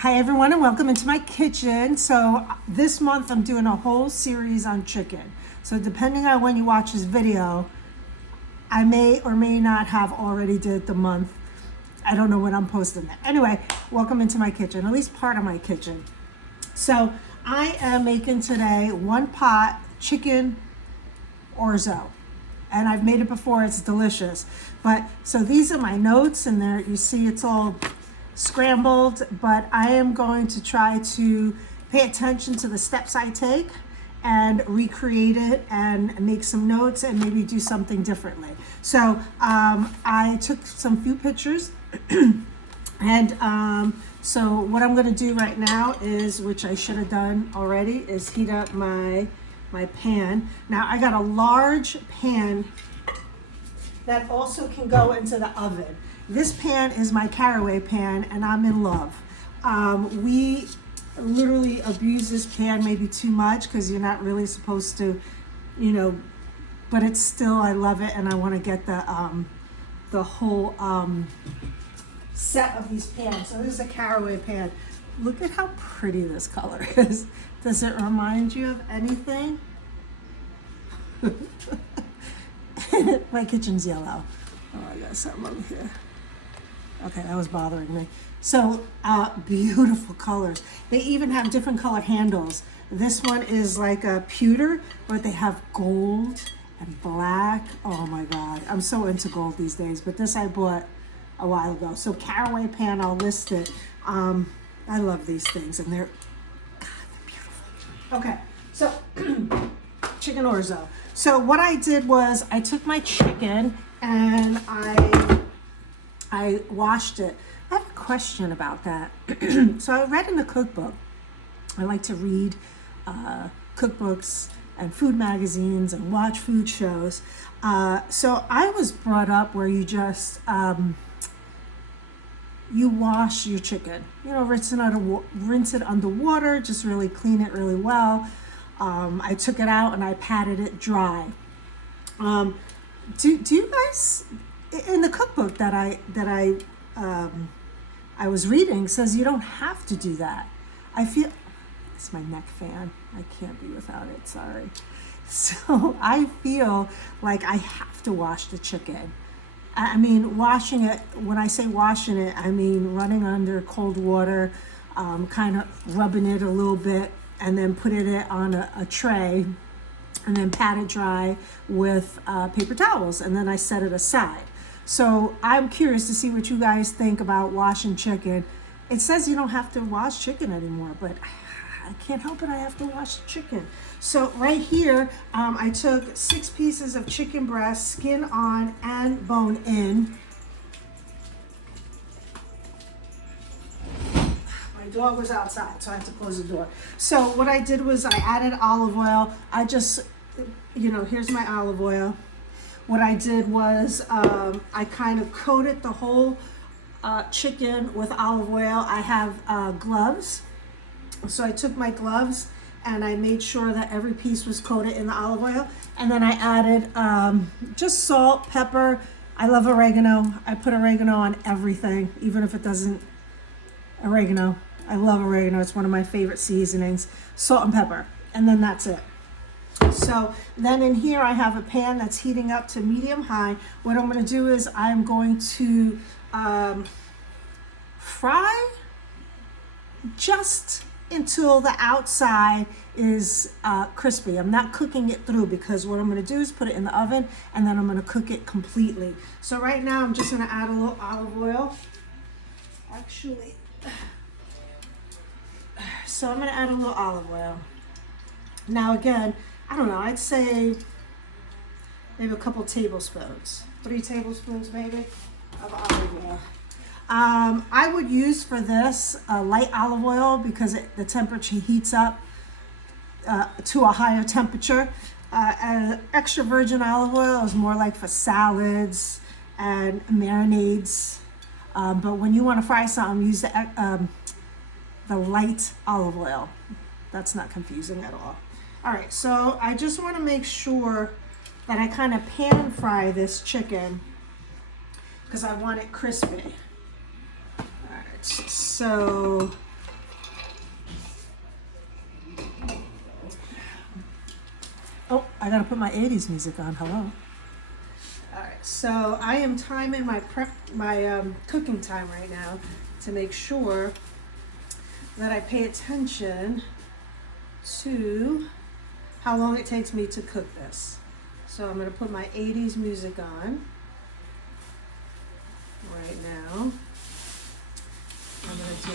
Hi everyone and welcome into my kitchen. So this month I'm doing a whole series on chicken. So depending on when you watch this video, I may or may not have already did the month. I don't know when I'm posting that. Anyway, welcome into my kitchen, at least part of my kitchen. So I am making today one pot chicken orzo. And I've made it before, it's delicious. But so these are my notes, and there you see it's all scrambled, but I am going to try to pay attention to the steps I take and recreate it and make some notes and maybe do something differently. So I took some few pictures and so what I'm going to do right now is, which I should have done already, is heat up my pan. Now I got a large pan that also can go into the oven. This pan is my caraway pan and I'm in love. We literally abuse this pan maybe too much because you're not really supposed to, but it's still, I love it, and I want to get the whole set of these pans. So this is a caraway pan. Look at how pretty this color is. Does it remind you of anything? My kitchen's yellow. Oh, I got something over here. Okay, that was bothering me. So, beautiful colors. They even have different color handles. This one is like a pewter, but they have gold and black. Oh my God, I'm so into gold these days, but this I bought a while ago. So caraway pan, I'll list it. I love these things, and they're beautiful. Okay, so chicken orzo. So what I did was I took my chicken and I washed it. I have a question about that. So I read in the cookbook. I like to read cookbooks and food magazines and watch food shows. So I was brought up where you just you wash your chicken. Rinse it under water. Just really clean it really well. I took it out and I patted it dry. Do you guys, in the cookbook that I was reading, says you don't have to do that. I feel, it's my neck fan. I can't be without it, sorry. So I feel like I have to wash the chicken. I mean, washing it, when I say washing it, I mean running under cold water, kind of rubbing it a little bit, and then putting it on a tray, and then pat it dry with paper towels, and then I set it aside. So I'm curious to see what you guys think about washing chicken. It says you don't have to wash chicken anymore, but I can't help it, I have to wash the chicken. So right here, I took 6 pieces of chicken breast, skin on and bone in. My dog was outside, so I had to close the door. So what I did was I added olive oil. I just, here's my olive oil. What I did was I kind of coated the whole chicken with olive oil. I have gloves. So I took my gloves and I made sure that every piece was coated in the olive oil. And then I added just salt, pepper. I love oregano. I put oregano on everything, even if it doesn't, oregano. I love oregano. It's one of my favorite seasonings. Salt and pepper. And then that's it. So then in here I have a pan that's heating up to medium high. What I'm going to do is I'm going to fry just until the outside is crispy. I'm not cooking it through, because what I'm going to do is put it in the oven and then I'm going to cook it completely. So right now I'm just going to add a little olive oil. Actually, so I'm going to add a little olive oil. Now again, I don't know, I'd say maybe a couple tablespoons, 3 tablespoons maybe of olive oil. I would use for this light olive oil because the temperature heats up to a higher temperature. Extra virgin olive oil is more like for salads and marinades. But when you want to fry something, use the light olive oil. That's not confusing at all. All right, so I just want to make sure that I kind of pan fry this chicken because I want it crispy. All right, so I gotta put my 80s music on. Hello. All right, so I am timing my cooking time right now to make sure that I pay attention to how long it takes me to cook this. So I'm gonna put my 80s music on right now. I'm gonna do.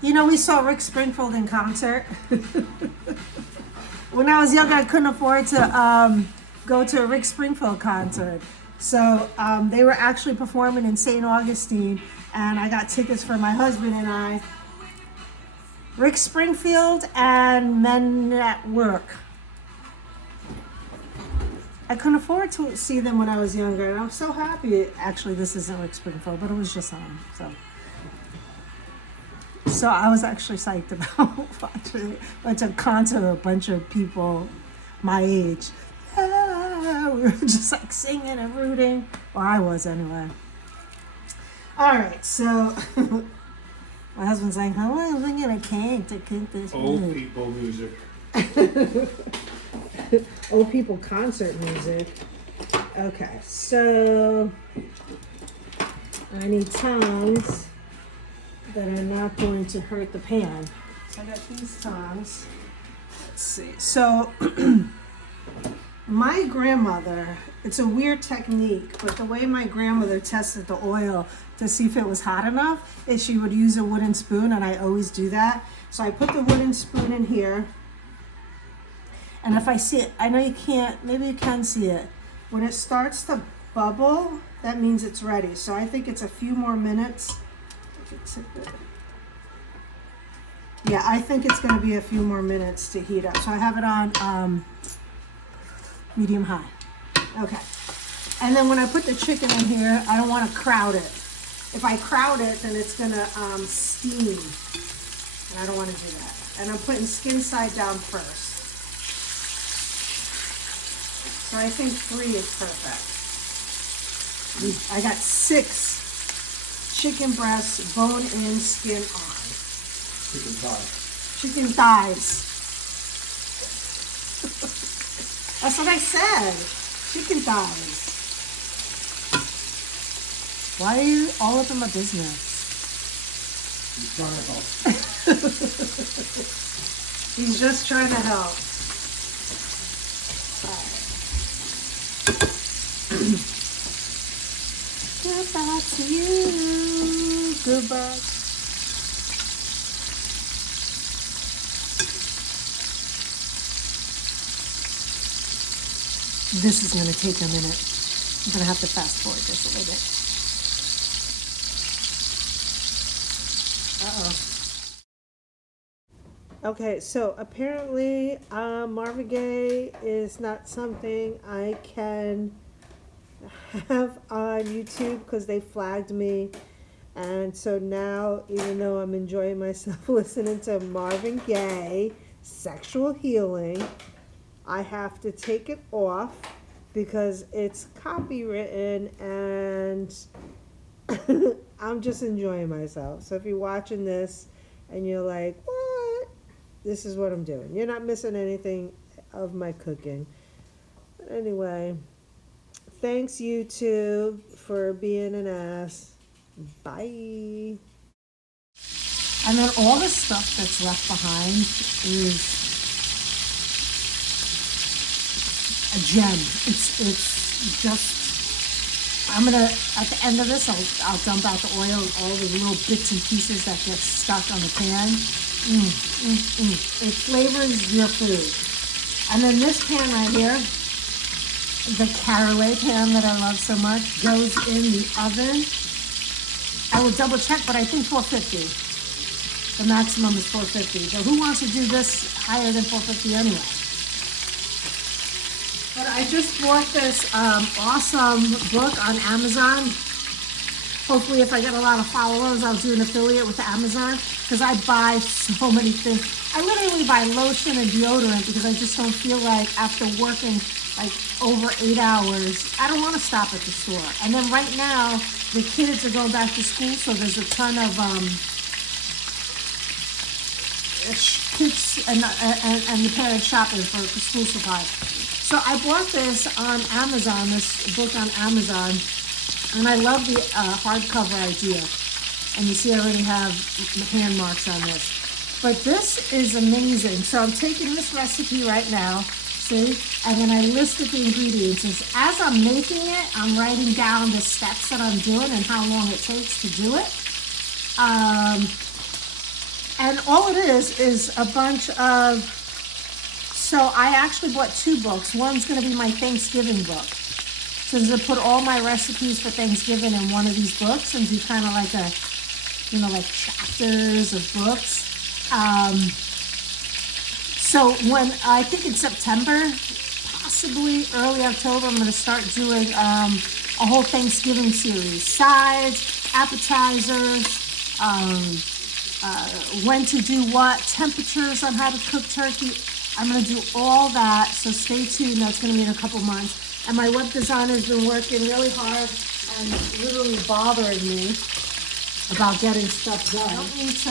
You know, we saw Rick Springfield in concert. When I was younger, I couldn't afford to go to a Rick Springfield concert. So they were actually performing in St. Augustine, and I got tickets for my husband and I. Rick Springfield and Men at Work. I couldn't afford to see them when I was younger, and I'm so happy. Actually, this isn't Rick Springfield, but it was just on. So I was actually psyched about watching a concert of a bunch of people my age. Yeah, we were just like singing and rooting, or I was anyway. All right, so my husband's like, "How am I looking at a cake to cook this?" Old people music. Old people concert music. Okay, so I need tongs that are not going to hurt the pan. So I got these tongs. Let's see. So my grandmother, it's a weird technique, but the way my grandmother tested the oil to see if it was hot enough is she would use a wooden spoon, and I always do that. So I put the wooden spoon in here, and if I see it, I know you can't, maybe you can see it. When it starts to bubble, that means it's ready. So I think it's a few more minutes. Yeah, I think it's going to be a few more minutes to heat up. So I have it on medium high. Okay. And then when I put the chicken in here, I don't want to crowd it. If I crowd it, then it's going to steam. And I don't want to do that. And I'm putting skin side down first. So I think 3 is perfect. I got 6 chicken breasts, bone in, skin on. Chicken thighs. Chicken thighs. That's what I said. Chicken thighs. Why are you all up in my business? He's trying to help. He's just trying to help. Goodbye to you. Goodbye. This is going to take a minute. I'm going to have to fast forward this a little bit. Uh-oh. Okay, so apparently Marvin Gaye is not something I can have on YouTube because they flagged me. And so now, even though I'm enjoying myself listening to Marvin Gaye, Sexual Healing, I have to take it off because it's copywritten and I'm just enjoying myself. So if you're watching this and you're like, what? This is what I'm doing. You're not missing anything of my cooking. But anyway, thanks YouTube for being an ass. Bye. And then all the stuff that's left behind is a gem. It's just, I'm gonna, at the end of this, I'll dump out the oil and all the little bits and pieces that get stuck on the pan. It flavors your food. And then this pan right here, the caraway pan that I love so much, goes in the oven. I will double check, but I think 450. The maximum is 450. But who wants to do this higher than 450 anyway? But I just bought this awesome book on Amazon. Hopefully if I get a lot of followers, I'll do an affiliate with Amazon because I buy so many things. I literally buy lotion and deodorant because I just don't feel like after working like over 8 hours, I don't want to stop at the store. And then right now, the kids are going back to school, so there's a ton of keeps and the parents shopping for school supplies. So I bought this on Amazon, this book on Amazon, and I love the hardcover idea. And you see I already have hand marks on this. But this is amazing. So I'm taking this recipe right now, see? And then I listed the ingredients. As I'm making it, I'm writing down the steps that I'm doing and how long it takes to do it. And all it is a bunch of, so I actually bought 2 books. One's gonna be my Thanksgiving book. So I'm gonna put all my recipes for Thanksgiving in one of these books and do kind of like a, you know, like chapters of books. So when, I think in September, possibly early October, I'm gonna start doing a whole Thanksgiving series. Sides, appetizers, when to do what, temperatures on how to cook turkey. I'm gonna do all that, so stay tuned. That's gonna be in a couple months. And my web designer's been working really hard and literally bothering me about getting stuff done. I don't need to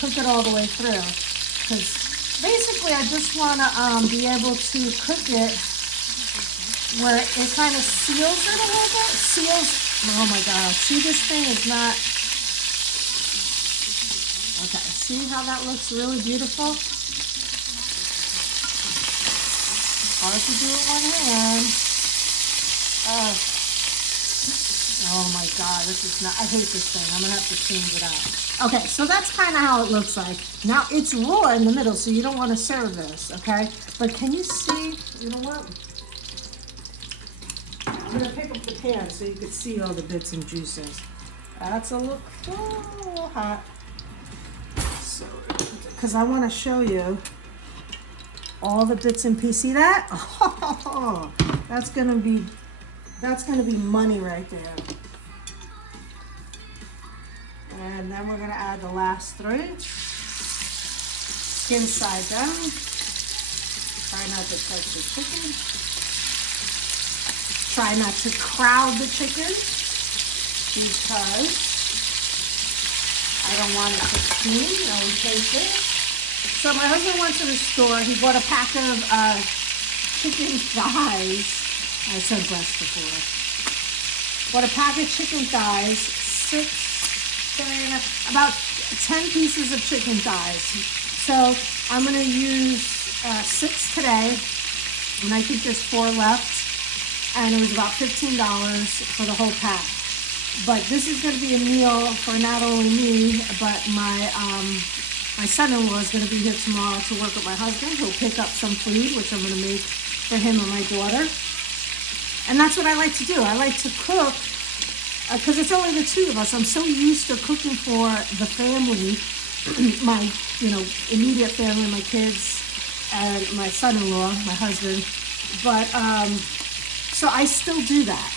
cook it all the way through, because basically I just wanna be able to cook it where it kind of seals it a little bit. Seals, oh my God, see this thing is not, okay, see how that looks really beautiful? Hard to do with one hand. Oh my God, this is not, I hate this thing. I'm gonna have to change it out. Okay, so that's kind of how it looks like. Now it's raw in the middle, so you don't want to serve this, okay? But can you see, you know what? I'm gonna pick up the pan so you can see all the bits and juices. That's a little hot. So, because I want to show you all the bits and pieces. See that? Oh, that's gonna be money right there. And then we're gonna add the last 3. Skin side down. Try not to touch the chicken. Try not to crowd the chicken because I don't want it to steam. No, we taste it. So my husband went to the store. He bought a pack of chicken thighs. I said breast before. Bought a pack of chicken thighs, about 10 pieces of chicken thighs. So I'm gonna use 6 today, and I think there's 4 left. And it was about $15 for the whole pack. But this is gonna be a meal for not only me, but my son-in-law is gonna be here tomorrow to work with my husband. He'll pick up some food, which I'm gonna make for him and my daughter. And that's what I like to do. I like to cook, because it's only the 2 of us. I'm so used to cooking for the family, my, immediate family, my kids, and my son-in-law, my husband. But, so I still do that.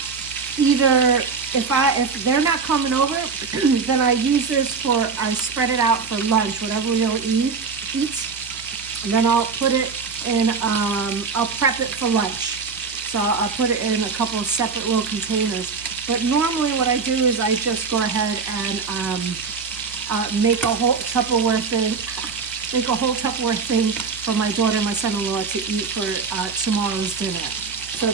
Either if they're not coming over, then I use this I spread it out for lunch, whatever we'll eat, and then I'll put it in, I'll prep it for lunch. So I'll put it in a couple of separate little containers. But normally what I do is I just go ahead and make a whole Tupperware thing for my daughter and my son-in-law to eat for tomorrow's dinner. So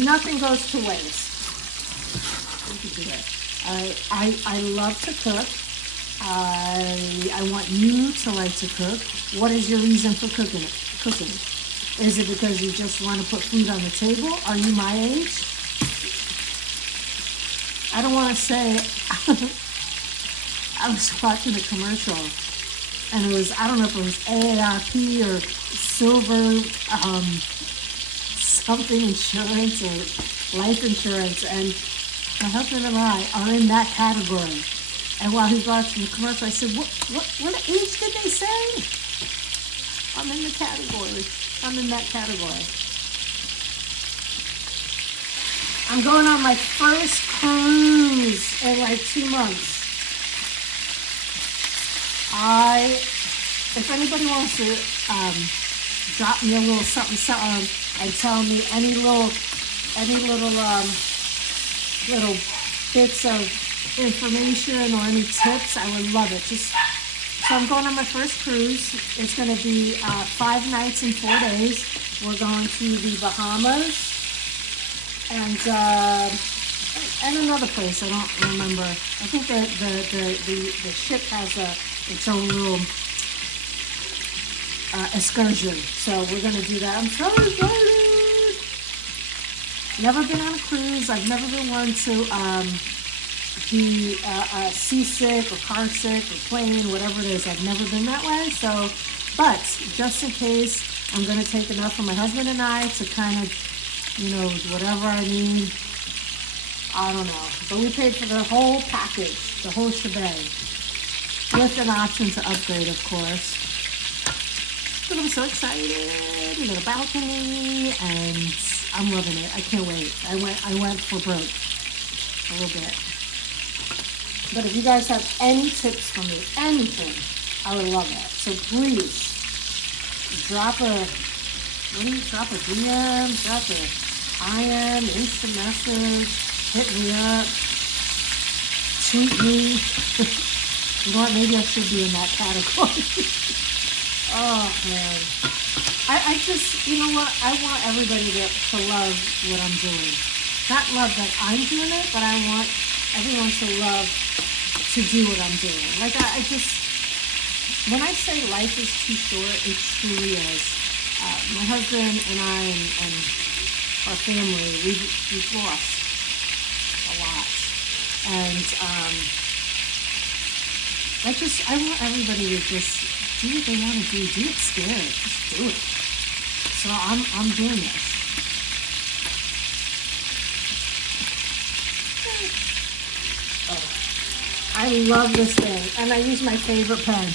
nothing goes to waste. I love to cook. I want you to like to cook. What is your reason for cooking? Is it because you just want to put food on the table? Are you my age? I don't want to say, I was watching a commercial, and it was, I don't know if it was AARP or Silver, something insurance or life insurance, and my husband and I are in that category. And while he's watching the commercial, I said, what age did they say? I'm in the category. I'm in that category. I'm going on my first cruise in like 2 months. If anybody wants to drop me a little something and tell me any little bits of information or any tips, I would love it. Just So I'm going on my first cruise. It's going to be 5 nights and 4 days. We're going to the Bahamas and another place. I don't remember. I think the ship has its own little excursion. So we're going to do that. I'm so excited. Never been on a cruise. I've never been one to be seasick or car sick or plane, whatever it is. I've never been that way. So, but just in case, I'm going to take enough for my husband and I to kind of, whatever I need. I don't know. But we paid for the whole package, the whole shebang, with an option to upgrade, of course. But I'm so excited. We got a balcony, and I'm loving it. I can't wait. I went for broke a little bit. But if you guys have any tips for me, anything, I would love it. So please drop a DM, drop a IM, instant message, hit me up, tweet me. You know what? Maybe I should be in that category. Oh man, I just, you know what? I want everybody to love what I'm doing. Not love that I'm doing it, but I want everyone to love to do what I'm doing. Like I just, when I say life is too short, it truly is. My husband and I and our family, we've lost a lot. And I want everybody to just do what they want to do. Do it scared. Just do it. So I'm doing this. I love this thing, and I use my favorite pen.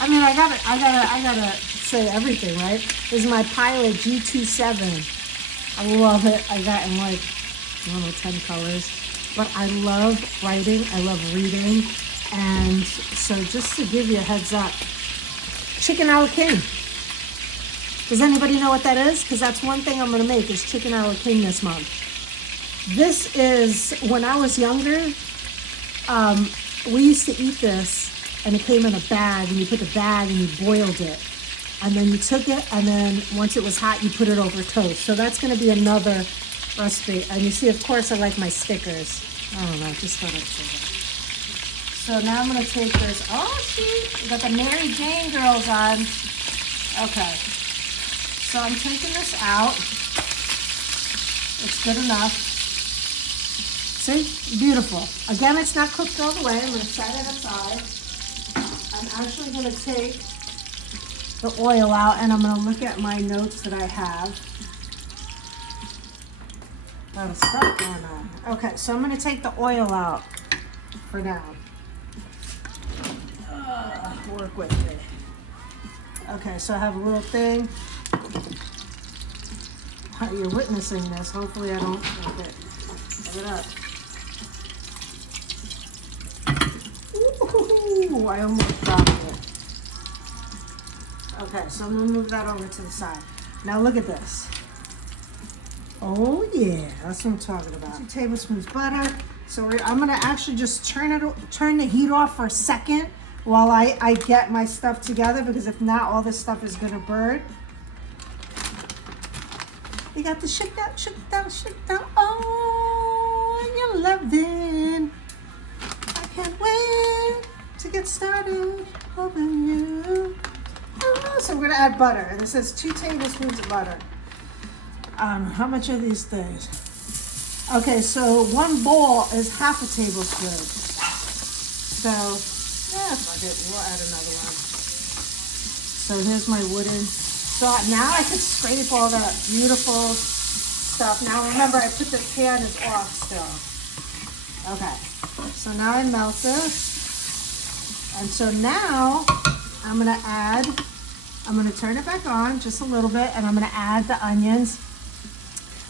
I mean, I gotta say everything, right? This is my Pilot G27. I love it. I got in like, 10 colors. But I love writing. I love reading. And so just to give you a heads up, chicken a la king. Does anybody know what that is? Because that's one thing I'm gonna make is chicken a la king this month. This is, when I was younger, we used to eat this, and it came in a bag, and you put the bag and you boiled it, and then you took it, and then once it was hot, you put it over toast. So that's going to be another recipe. And you see, of course, I like my stickers. I don't know, just thought I'd say that. So now I'm going to take this. Oh, see, we got the Mary Jane girls on. Okay, so I'm taking this out. It's good enough. See? Beautiful. Again, it's not cooked all the way. I'm going to set it aside. I'm actually going to take the oil out, and I'm going to look at my notes that I have. A lot of stuff going on. Okay, so I'm going to take the oil out for now. Work with me. Okay, so I have a little thing. You're witnessing this. Hopefully I don't. Okay. Give it up. Ooh, I almost dropped it. Okay, so I'm gonna move that over to the side. Now look at this. Oh yeah, that's what I'm talking about. 2 tablespoons butter. So I'm gonna actually just turn the heat off for a second while I get my stuff together, because if not, all this stuff is gonna burn. You got the shake down. Oh, you're loving. I can't wait to get started loving you. Oh, so we're gonna add butter, and this says 2 tablespoons of butter. How much are these things? Okay, so 1 bowl is half a tablespoon. So, yeah, fuck it, we'll add another one. So here's my wooden. So now I can scrape all that beautiful stuff. Now remember, I put the pan is off still. Okay, so now I melt this. And so now I'm gonna turn it back on just a little bit, and I'm gonna add the onions.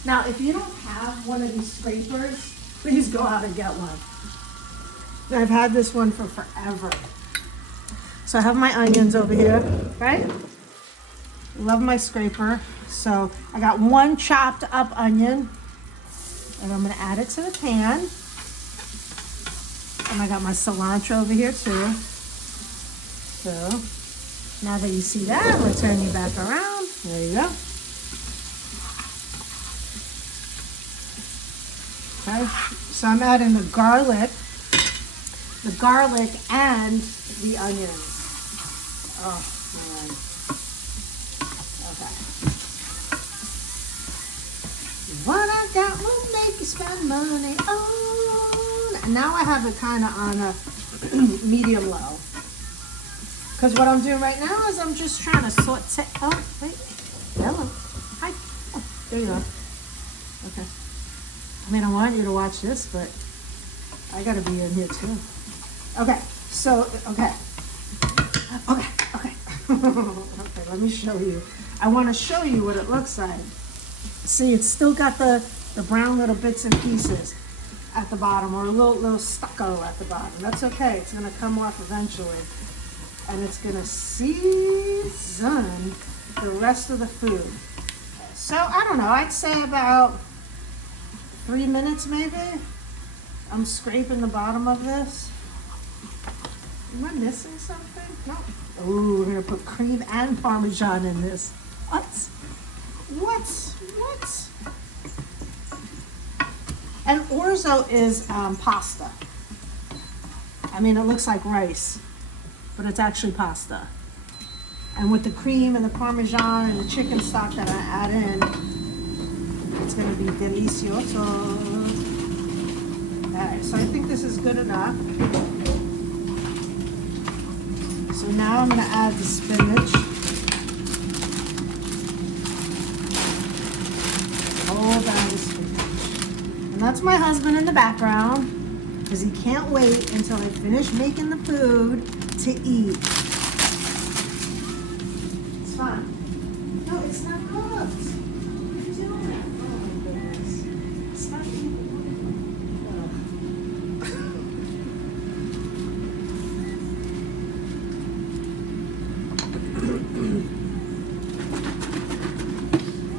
Now, if you don't have one of these scrapers, please go out and get one. I've had this one for forever. So I have my onions over here, right? Love my scraper. So I got 1 chopped up onion, and I'm gonna add it to the pan. And I got my cilantro over here too. So now that you see that, I'm gonna turn you back around. There you go. Okay, so I'm adding the garlic and the onions. Oh man. Okay. What I got will make you spend money on. And now I have it kind of on a medium low. Because what I'm doing right now is I'm just trying to saute. Oh, wait. Hello. Hi. Oh, there you are. Okay. I mean, I want you to watch this, but I gotta be in here too. Okay. So, okay. Okay, let me show you. I want to show you what it looks like. See, it's still got the brown little bits and pieces at the bottom, or a little stucco at the bottom. That's okay. It's gonna come off eventually. And it's gonna season the rest of the food. So I don't know, I'd say about 3 minutes maybe. I'm scraping the bottom of this. Am I missing something? No. Ooh, we're gonna put cream and Parmesan in this. What? And orzo is pasta. I mean, it looks like rice, but it's actually pasta. And with the cream and the Parmesan and the chicken stock that I add in, it's gonna be delicioso. All right, so I think this is good enough. So now I'm gonna add the spinach. Whole bag of spinach. And that's my husband in the background, because he can't wait until I finish making the food to eat. It's fine. No, it's not cooked. What are you doing? Oh my goodness. It's not even.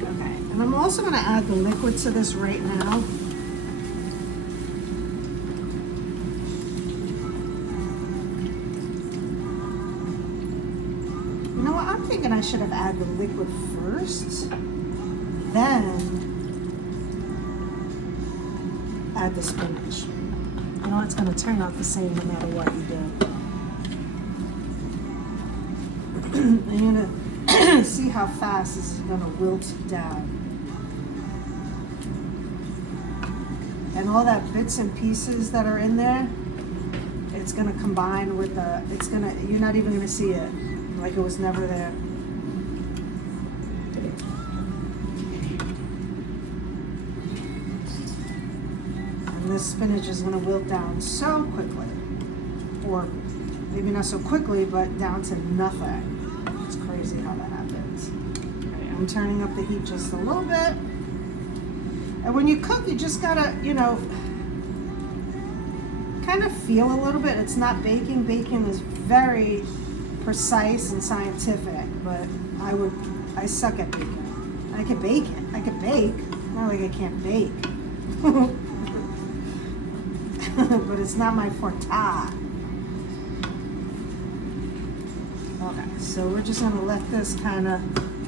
Okay, and I'm also going to add the liquid to this right now. I should have added the liquid first, then add the spinach. You know, it's going to turn out the same no matter what you do. And you're going to see how fast this is going to wilt down. And all that bits and pieces that are in there, it's going to combine with the, you're not even going to see it, like it was never there. This spinach is going to wilt down so quickly, or maybe not so quickly, but down to nothing. It's crazy how that happens. Okay, I'm turning up the heat just a little bit. And when you cook, you just gotta, you know, kind of feel a little bit. It's not baking. Baking is very precise and scientific, but I suck at baking. I can bake it. I can bake. Not like I can't bake. But it's not my forte. Okay, so we're just gonna let this kind of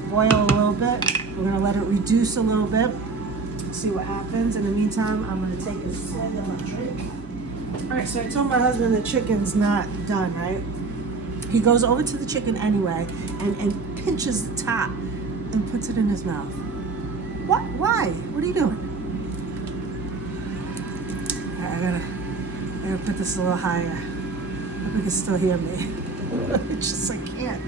boil a little bit. We're gonna let it reduce a little bit. See what happens. In the meantime, I'm gonna take a sip of my drink. All right, so I told my husband the chicken's not done, right? He goes over to the chicken anyway and pinches the top and puts it in his mouth. What? Why? What are you doing? All right, I gotta put this a little higher. I hope you can still hear me. It's just I can't.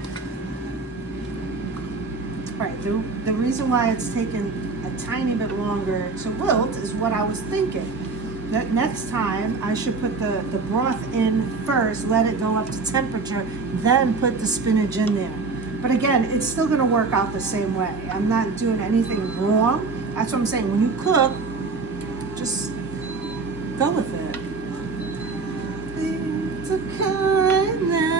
All right, the reason why it's taken a tiny bit longer to wilt is what I was thinking. That next time I should put the broth in first, let it go up to temperature, then put the spinach in there. But again, it's still gonna work out the same way. I'm not doing anything wrong. That's what I'm saying. When you cook, just go with it. Right now,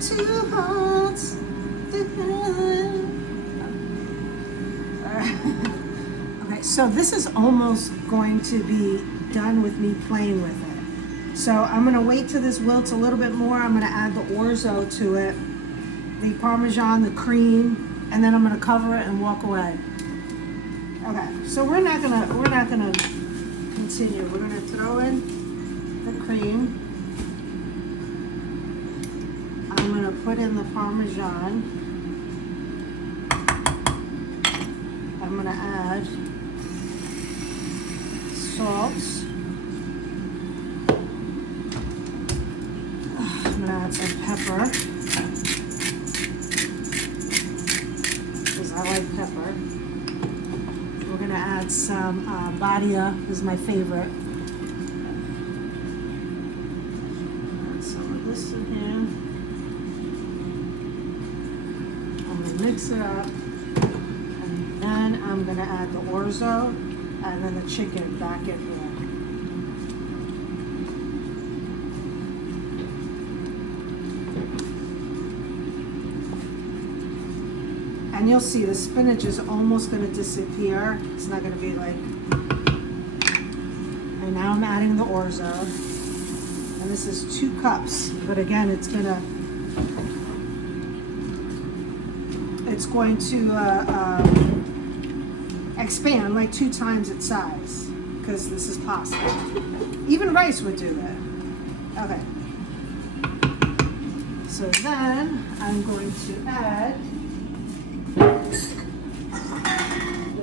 two hearts together. Okay, so this is almost going to be done with me playing with it. So I'm gonna wait till this wilts a little bit more. I'm gonna add the orzo to it, the Parmesan, the cream, and then I'm gonna cover it and walk away. Okay, so we're not gonna continue. We're gonna throw in the cream. I'm gonna put in the Parmesan. I'm gonna add salt. I'm gonna add some pepper, because I like pepper. We're gonna add some badia, this is my favorite. Add some of this in here. I'm gonna mix it up, and then I'm gonna add the orzo, and then the chicken back in here. And you'll see the spinach is almost going to disappear. It's not going to be like, and now I'm adding the orzo. And this is 2 cups, but again, it's going to expand like 2 times its size, because this is pasta. Even rice would do that. Okay. So then I'm going to add the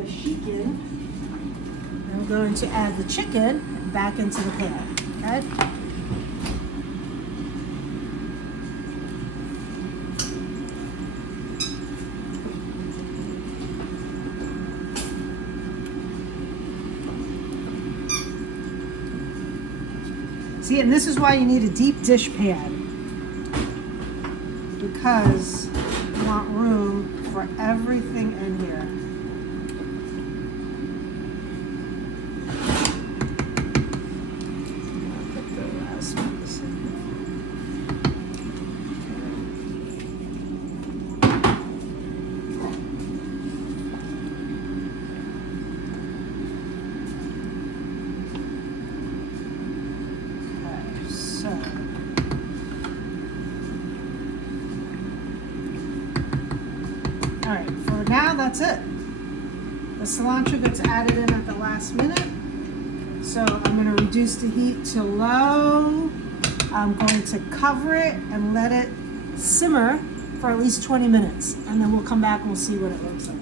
chicken. I'm going to add the chicken back into the pan. Okay? See, and this is why you need a deep dish pan, because you want room for everything in here. I'll put the last piece in here. Okay, so. All right, for now, that's it. The cilantro gets added in at the last minute. So I'm going to reduce the heat to low. I'm going to cover it and let it simmer for at least 20 minutes. And then we'll come back and we'll see what it looks like.